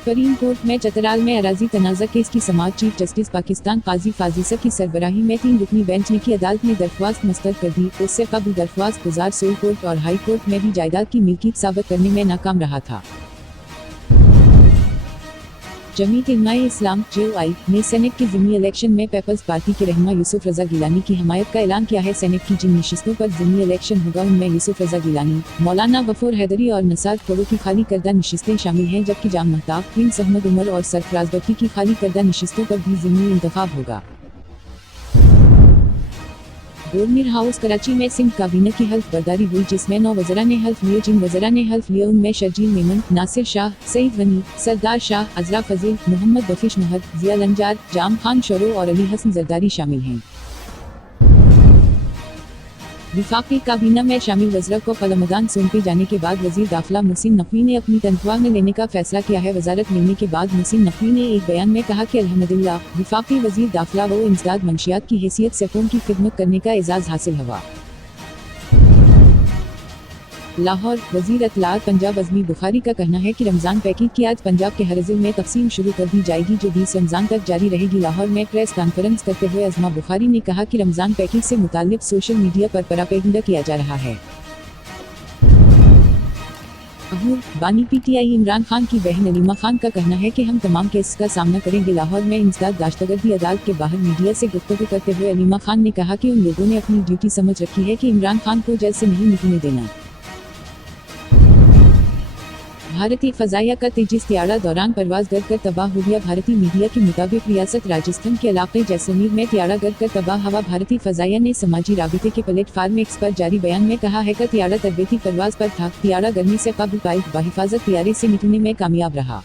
Supreme court में चतराल में अराजी तनाज़ा case की समाअत चीफ जस्टिस पाकिस्तान काजी फाजीसा की सरबराही में 3 रुकनी बेंच ने की अदालत ने दरख्वास्त मुस्तरद कर दी। उससे कबल दरख्वास्त गुजार सोल कोर्ट और हाई कोर्ट में भी जायदाद की मिल्कियत साबित करने में नाकाम रहा था। जमीयत उलमा-ए-इस्लाम (JOI) ने सेनेट के ज़िमनी इलेक्शन में पीपल्स पार्टी के रहनुमा यूसुफ रज़ा गिलानी की हमायत का ऐलान किया है। सेनेट की जिन नशिस्तों पर ज़िमनी इलेक्शन होगा उनमें यूसुफ रज़ा गिलानी, मौलाना गफूर हैदरी और नसार खोड़ो की खाली करदा नशिस्तें शामिल हैं, जबकि जाम महताब, प्रिंस अहमद उमर और सरफराज भट्टी की खाली करदा नशिस्तों पर भी ज़िमनी इंतखाब होगा। गवर्नर हाउस कराची में सिंध काबीना की हल्फ बर्दारी हुई, जिसमें 9 वज़रा ने हल्फ लिए। जिन वज़रा ने हल्फ लिया उनमें शर्जील मेमन, नासिर शाह, सईद गनी, सरदार शाह, अजरा फजील, मोहम्मद बख्शिश महर, जिया लंजार, जाम खान शोरो और अली हसन जरदारी शामिल हैं। विफाकी काबीना में शामिल वज़रा को कलमदान सौंपे जाने के बाद वज़ीर दाखिला मोहसिन नकवी ने अपनी तनख्वाह में लेने का फैसला किया है। वज़ारत मिलने के बाद मोहसिन नकवी ने एक बयान में कहा कि अल्हम्दुलिल्लाह, विफाकी वज़ीर दाखिला व इंसदाद मंशियात की हैसियत से कौम की खिदमत करने का एजाज़ हासिल हुआ। लाहौर, वज़ीर इत्तलाआत पंजाब अज़मी बुखारी का कहना है कि रमज़ान पैकेज की आज पंजाब के हर ज़िले में तकसीम शुरू कर दी जाएगी, जो 20 रमज़ान तक जारी रहेगी। लाहौर में प्रेस कॉन्फ्रेंस करते हुए अज़मा बुखारी ने कहा कि रमज़ान पैकेज से मुताल्लिक़ सोशल मीडिया पर प्रोपेगेंडा किया जा रहा है। बानी PTI इमरान खान की बहन अलीमा खान का कहना है कि हम तमाम केस का सामना करेंगे। लाहौर में इंसदाद दाश्तगर्दी अदालत के बाहर मीडिया से गुफ्तगू करते हुए अलीमा खान ने कहा कि उन लोगों ने अपनी ड्यूटी समझ रखी है कि इमरान खान को जेल से नहीं निकलने देना। भारतीय फ़ज़ाइया का तेजस तियाड़ा दौरान परवाज़ गिर कर तबाह हो गया। भारतीय मीडिया के मुताबिक रियासत राजस्थान के इलाके जैसलमेर में तियाड़ा गिर कर तबाह हुआ। भारतीय फ़ज़ाइया ने समाजी राबिते के प्लेटफार्म एक्स पर जारी बयान में कहा है कि तियाड़ा तरबेती परवाज़ पर था। तियाड़ा गिरने से कबल पाइप बहिफाजत तियारे से निकलने में कामयाब रहा।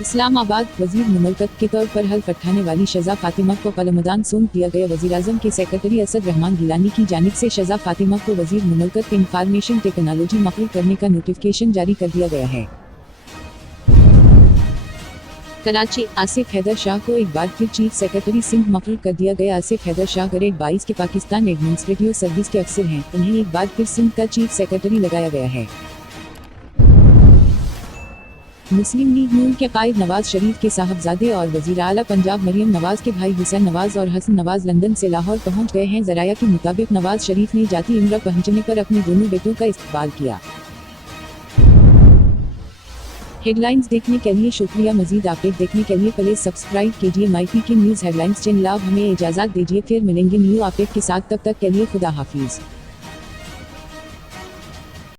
इस्लामाबाद, वज़ीर मुमलकत के तौर पर हल्फ उठाने वाली शज़ा फातिमा को कलमदान सौंप दिया गया। वज़ीर-ए-आज़म के सेक्रेटरी असद रहमान गिलानी की जानिब से शज़ा फातिमा को वज़ीर मुमलकत इंफॉर्मेशन टेक्नोलॉजी मुक़र्रर करने का नोटिफिकेशन जारी कर दिया गया है। कराची, आसिफ हैदर शाह को एक बार फिर चीफ सेक्रेटरी सिंध मुक़र्रर कर दिया गया। आसिफ हैदर शाह ग्रेड 22 के पाकिस्तान एडमिनिस्ट्रेटिव सर्विस के अफसर हैं। उन्हें एक बार फिर सिंध का चीफ सेक्रेटरी लगाया गया है। मुस्लिम लीग नून के कायद नवाज शरीफ के साहबजादे और वज़ीर आला पंजाब मरियम नवाज के भाई हुसैन नवाज और हसन नवाज लंदन से लाहौर पहुंच गए हैं। ज़राया के मुताबिक नवाज शरीफ ने जाती उम्रा पहुंचने पर अपने दोनों बेटों का इस्तकबाल किया। हेडलाइंस देखने के लिए शुक्रिया। मज़ीद अपडेट देखने के लिए प्लीज़ सब्सक्राइब कीजिए MyPK न्यूज़ हेडलाइंस चैनल। अब हमें इजाज़त दीजिए, फिर मिलेंगे न्यू अपडेट के साथ। तब तक के लिए खुदा हाफिज़।